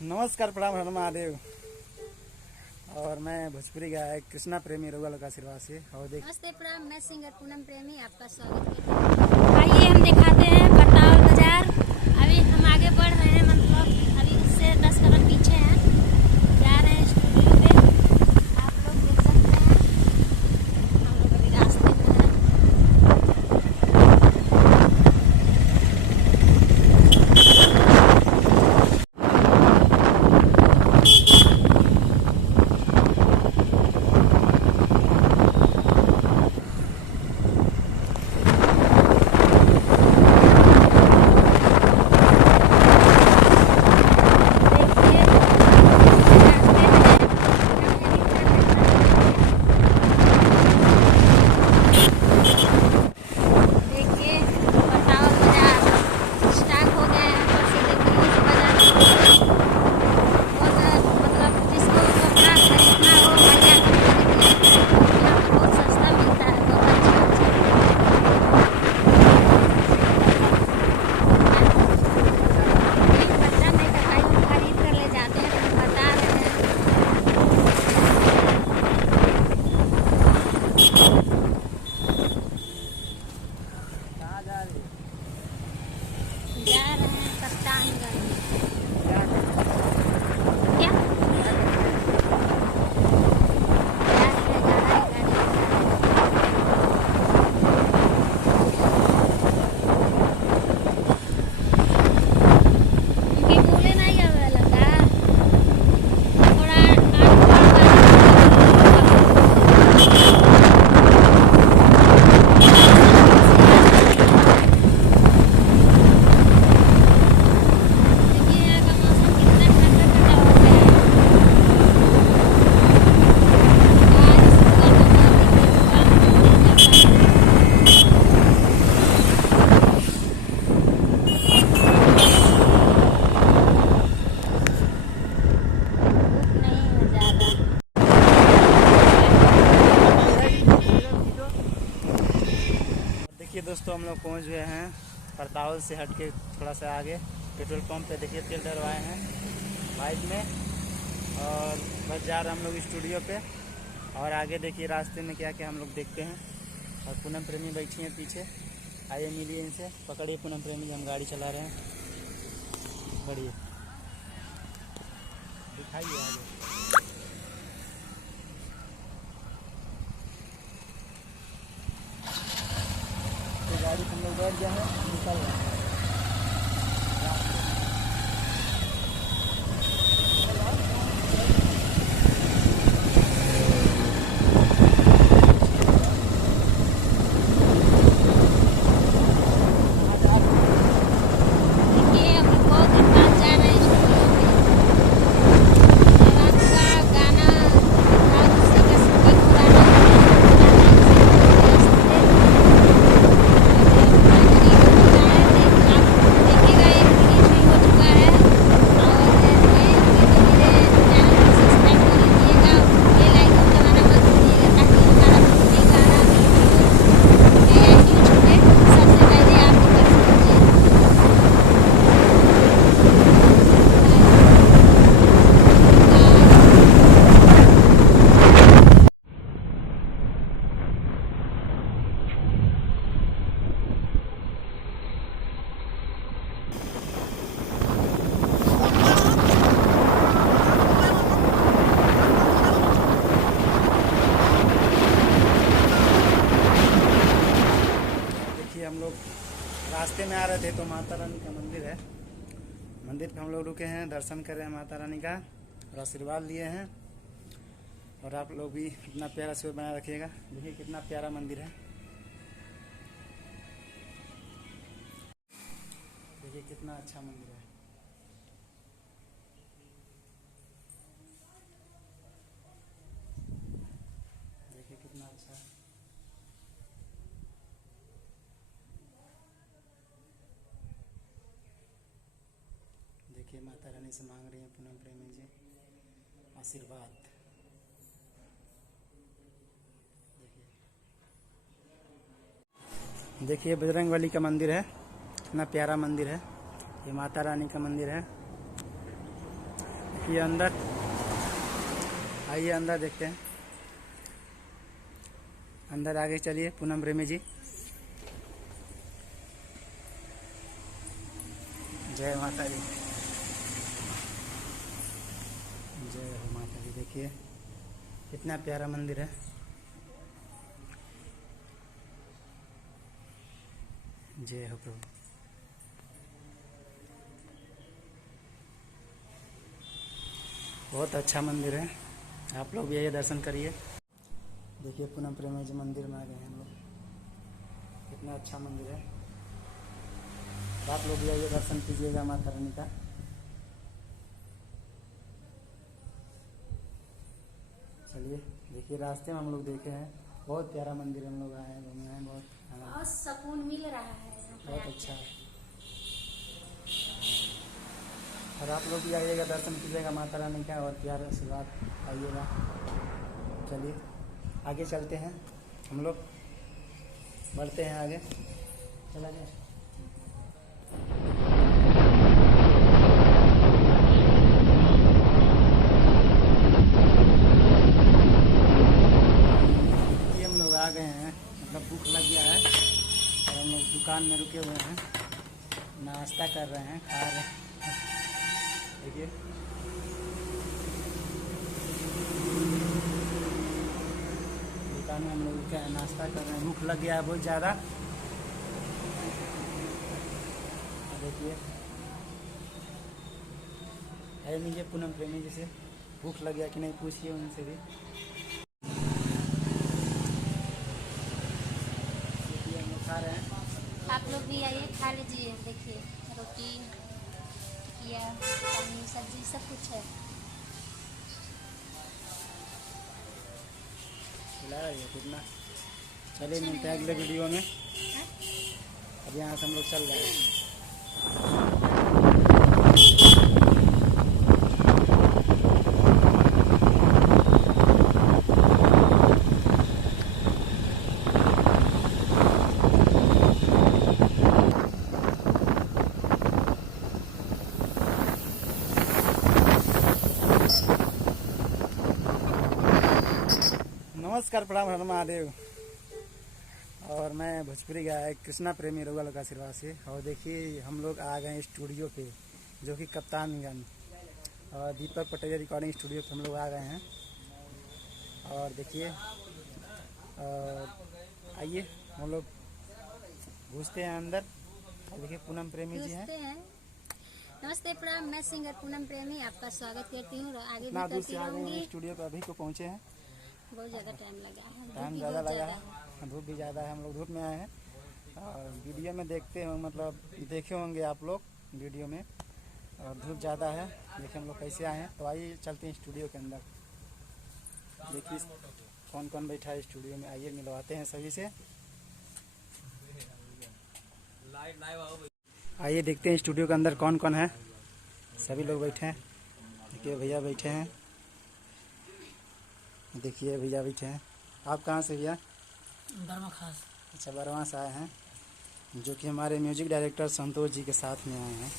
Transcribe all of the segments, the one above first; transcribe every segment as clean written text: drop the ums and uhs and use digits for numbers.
नमस्कार, प्रणाम, हर महादेव। और मैं भोजपुरी गायक कृष्णा प्रेमी रघुआ लोग आशीर्वाद से। और देख नमस्ते, प्रणाम। मैं सिंगर पूनम प्रेमी आपका स्वागत करती हूँ। आइए हम दिखाते हैं परतावल बाजार। अभी हम आगे बढ़ रहे हैं, मतलब अभी से 10 कदम पीछे हैं, जा रहे हैं स्टूडियो पे। आप लोग देख सकते हैं हम लोग अभी रास्ते में हैं। जा रहे हैं कप्तानगंज। क्या उनकी बोले नहीं आवे लगा थोड़ा देखिए दोस्तों, हम लोग पहुंच गए हैं परतावल से हट के थोड़ा सा आगे पेट्रोल पंप पे। देखिए तेल डलवाए हैं बाइक में और बस जा रहे हम लोग स्टूडियो पे। और आगे देखिए रास्ते में क्या क्या हम लोग देखते हैं। और पूनम प्रेमी बैठी हैं पीछे, आइए मिलिए इनसे। पकड़िए पूनम प्रेमी जी, हम गाड़ी चला रहे हैं। बढ़िए, दिखाइए आगे। तो गाड़ी हम लोग बैठ गए हैं, निकल रहे हैं। हम लोग रास्ते में आ रहे थे तो माता रानी का मंदिर है। मंदिर पे हम लोग रुके हैं, दर्शन कर रहे हैं माता रानी का और आशीर्वाद लिए हैं। और आप लोग भी इतना प्यारा से बनाए रखिएगा। देखिए कितना प्यारा मंदिर है, देखिए कितना अच्छा मंदिर है। देखिए कितना अच्छा है। देखिए माता रानी से मांग रही हैं पूनम प्रेमी जी आशीर्वाद। देखिए बजरंगबली का मंदिर है, कितना प्यारा मंदिर है। ये माता रानी का मंदिर है। देखिए अंदर, आइए अंदर देखते हैं। अंदर आगे चलिए पूनम प्रेमी जी। जय माता दी, जय हो माता दी। देखिए कितना प्यारा मंदिर है। जय हो प्रभु। बहुत अच्छा मंदिर है, आप लोग भी आइए दर्शन करिए। देखिए पूनम प्रेमी जी मंदिर में आ गए हैं हम लोग। कितना अच्छा मंदिर है, आप लोग भी आइए दर्शन कीजिएगा माता रानी का। चलिए देखिए रास्ते में हम लोग देखे हैं, बहुत प्यारा मंदिर हम लोग आए हैं, घूमे हैं, बहुत सुकून मिल रहा है यहाँ पे बहुत अच्छा है। और आप लोग भी आइएगा दर्शन कीजिएगा माता रानी का और प्यार आशीर्वाद आइएगा। चलिए आगे चलते हैं, हम लोग बढ़ते हैं आगे। चला जाए। ये हम लोग आ गए हैं, मतलब भूख लग गया है और हम लोग दुकान में रुके हुए हैं, नाश्ता कर रहे हैं, खा रहे हैं। देखिए दुकान में हम लोग क्या नाश्ता कर रहे हैं, भूख लग गया है बहुत ज़्यादा। देखिए अरे मुझे पूनम प्रेमी जी से भूख लग गया कि नहीं पूछिए उनसे भी। देखिए हम लोग खा रहे हैं। आप लोग भी आइए खा लीजिए। देखिए रोटी या पानी सब्जी सब कुछ है। खिलाया ये कितना। चलिए मिलते हैं अगले वीडियो में। अब यहाँ से हम लोग चल रहे हैं। नमस्कार, प्रणाम, हर महादेव। और मैं भोजपुरी गायक कृष्णा प्रेमी रघुआ लोग आशीर्वाद से। और देखिए हम लोग आ गए स्टूडियो पे, जो कि कप्तानगंज और दीपक पटेल रिकॉर्डिंग स्टूडियो पे हम लोग आ गए हैं। और देखिए आइए हम लोग घुसते हैं अंदर। और देखिए पूनम प्रेमी जी हैं। नमस्ते प्रणाम, मैं सिंगर पूनम प्रेमी आपका स्वागत करती हूँ। आगे भी इतना दूर करती से आ गए रहूंगी। हैं स्टूडियो पे, अभी को पहुँचे हैं। बहुत ज़्यादा टाइम लगा है, टाइम धूप ज़्यादा बहुत लगा ज़्यादा है, धूप भी ज़्यादा है, हम लोग धूप में आए हैं। और वीडियो में देखते हो, मतलब देखे होंगे आप लोग वीडियो में, और धूप ज़्यादा है। देखिए हम लोग कैसे आए हैं। तो आइए चलते हैं स्टूडियो के अंदर। देखिए कौन कौन बैठा है स्टूडियो में, आइए मिलवाते हैं सभी से। आइए देखते हैं स्टूडियो के अंदर कौन कौन है। सभी लोग बैठे हैं। देखिए भैया बैठे हैं, देखिए भैया बैठे हैं। आप कहाँ से भैया? बर्मा खास। अच्छा, बरवा से आए हैं, जो कि हमारे म्यूजिक डायरेक्टर संतोष जी के साथ में आए हैं।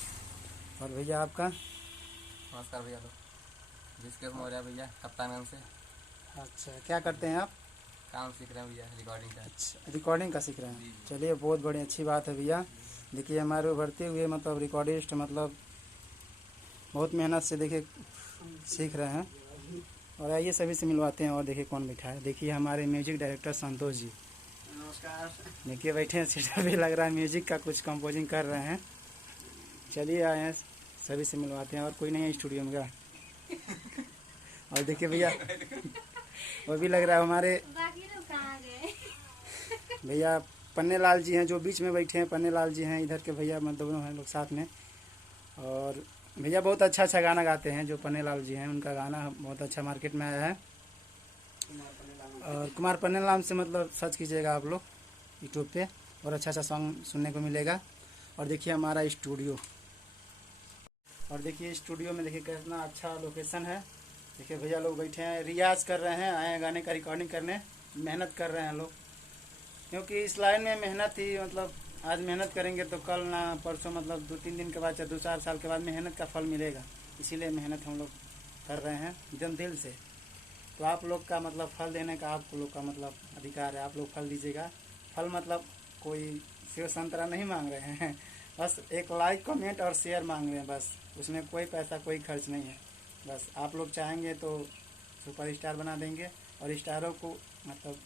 और भैया आपका? नमस्कार भैया, लोग जिसके मौर्य भैया कप्तानगंज से। अच्छा, क्या करते हैं आप? काम सीख रहे हैं भैया, रिकॉर्डिंग का। अच्छा, रिकॉर्डिंग का सीख रहे हैं। चलिए बहुत बड़ी अच्छी बात है भैया। देखिए हमारे उभरते हुए मतलब रिकॉर्डिस्ट, मतलब बहुत मेहनत से देखिए सीख रहे हैं। और आइए सभी से मिलवाते हैं। और देखिए कौन बैठा है, देखिए हमारे म्यूजिक डायरेक्टर संतोष जी। नमस्कार। देखिए बैठे हैं, सीटर भी लग रहा है, म्यूजिक का कुछ कंपोजिंग कर रहे हैं। चलिए आए हैं, सभी से मिलवाते हैं। और कोई नहीं है स्टूडियो में क्या? और देखिए भैया वो भी लग रहा है हमारे बाकी लोग कहाँ गए? भैया पन्ने लाल जी हैं, जो बीच में बैठे हैं पन्ने लाल जी हैं। इधर के भैया मतलब दोनों हैं लोग साथ में। और भैया बहुत अच्छा अच्छा गाना गाते हैं, जो पन्ने लाल जी हैं, उनका गाना बहुत अच्छा मार्केट में आया है। और कुमार पन्ने लाल से मतलब सर्च कीजिएगा आप लोग यूट्यूब पे, और अच्छा अच्छा सॉन्ग सुनने को मिलेगा। और देखिए हमारा स्टूडियो, और देखिए स्टूडियो में देखिए कितना अच्छा लोकेशन है। देखिए भैया लोग बैठे हैं, रियाज कर रहे हैं, आए हैं गाने का रिकॉर्डिंग करने, मेहनत कर रहे हैं लोग। क्योंकि इस लाइन में मेहनत ही, मतलब आज मेहनत करेंगे तो कल ना परसों, मतलब 2-3 दिन के बाद या 2-4 साल के बाद मेहनत का फल मिलेगा। इसीलिए मेहनत हम लोग कर रहे हैं एकदम दिल से। तो आप लोग का मतलब फल देने का आप लोग का मतलब अधिकार है, आप लोग फल दीजिएगा। फल मतलब कोई सेव संतरा नहीं मांग रहे हैं, बस एक लाइक कमेंट और शेयर मांग रहे हैं बस। उसमें कोई पैसा कोई खर्च नहीं है। बस आप लोग चाहेंगे तो सुपर स्टार बना देंगे और स्टारों को मतलब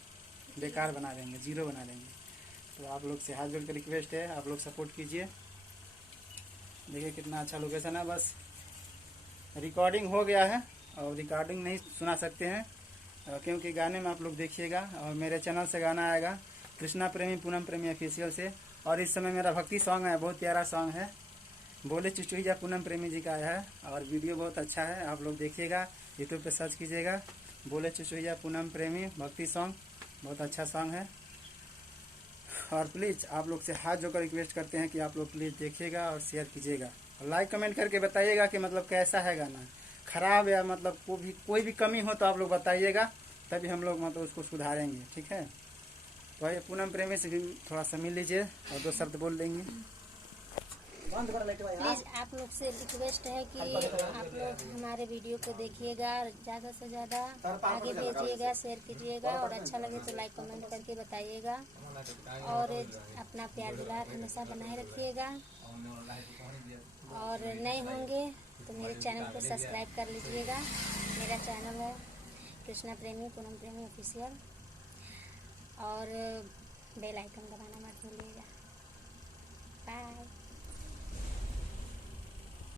बेकार बना देंगे, जीरो बना देंगे। तो आप लोग से हाथ जोड़ कर रिक्वेस्ट है, आप लोग सपोर्ट कीजिए। देखिए कितना अच्छा लोकेशन है। बस रिकॉर्डिंग हो गया है और रिकॉर्डिंग नहीं सुना सकते हैं क्योंकि गाने में आप लोग देखिएगा। और मेरे चैनल से गाना आएगा कृष्णा प्रेमी पूनम प्रेमी ऑफिशियल से। और इस समय मेरा भक्ति सॉन्ग है, बहुत प्यारा सॉन्ग है, बोले चुचुहिया पूनम प्रेमी जी का आया है। और वीडियो बहुत अच्छा है, आप लोग देखिएगा, यूट्यूब पे सर्च कीजिएगा बोले चुचुहिया पूनम प्रेमी भक्ति सॉन्ग, बहुत अच्छा सॉन्ग है। और प्लीज़ आप लोग से हाथ जोड़कर रिक्वेस्ट करते हैं कि आप लोग प्लीज़ देखिएगा और शेयर कीजिएगा और लाइक कमेंट करके बताइएगा कि मतलब कैसा है गाना, खराब या मतलब कोई भी कमी हो तो आप लोग बताइएगा, तभी हम लोग मतलब उसको सुधारेंगे, ठीक है। तो ये पूनम प्रेमी से भी थोड़ा सा मिल लीजिए और 2 शब्द बोल देंगे। प्लीज़ आप लोग से रिक्वेस्ट है कि आप लोग हमारे वीडियो को देखिएगा, ज़्यादा से ज़्यादा आगे भेजिएगा, शेयर कीजिएगा और अच्छा लगे तो लाइक कमेंट करके बताइएगा। और अपना प्यार दुलार हमेशा बनाए रखिएगा। और नए होंगे तो मेरे चैनल को सब्सक्राइब कर लीजिएगा। मेरा चैनल है कृष्णा प्रेमी पूनम प्रेमी ऑफिशियल। और बेल आइकन दबाना मत भूलिएगा। बाय।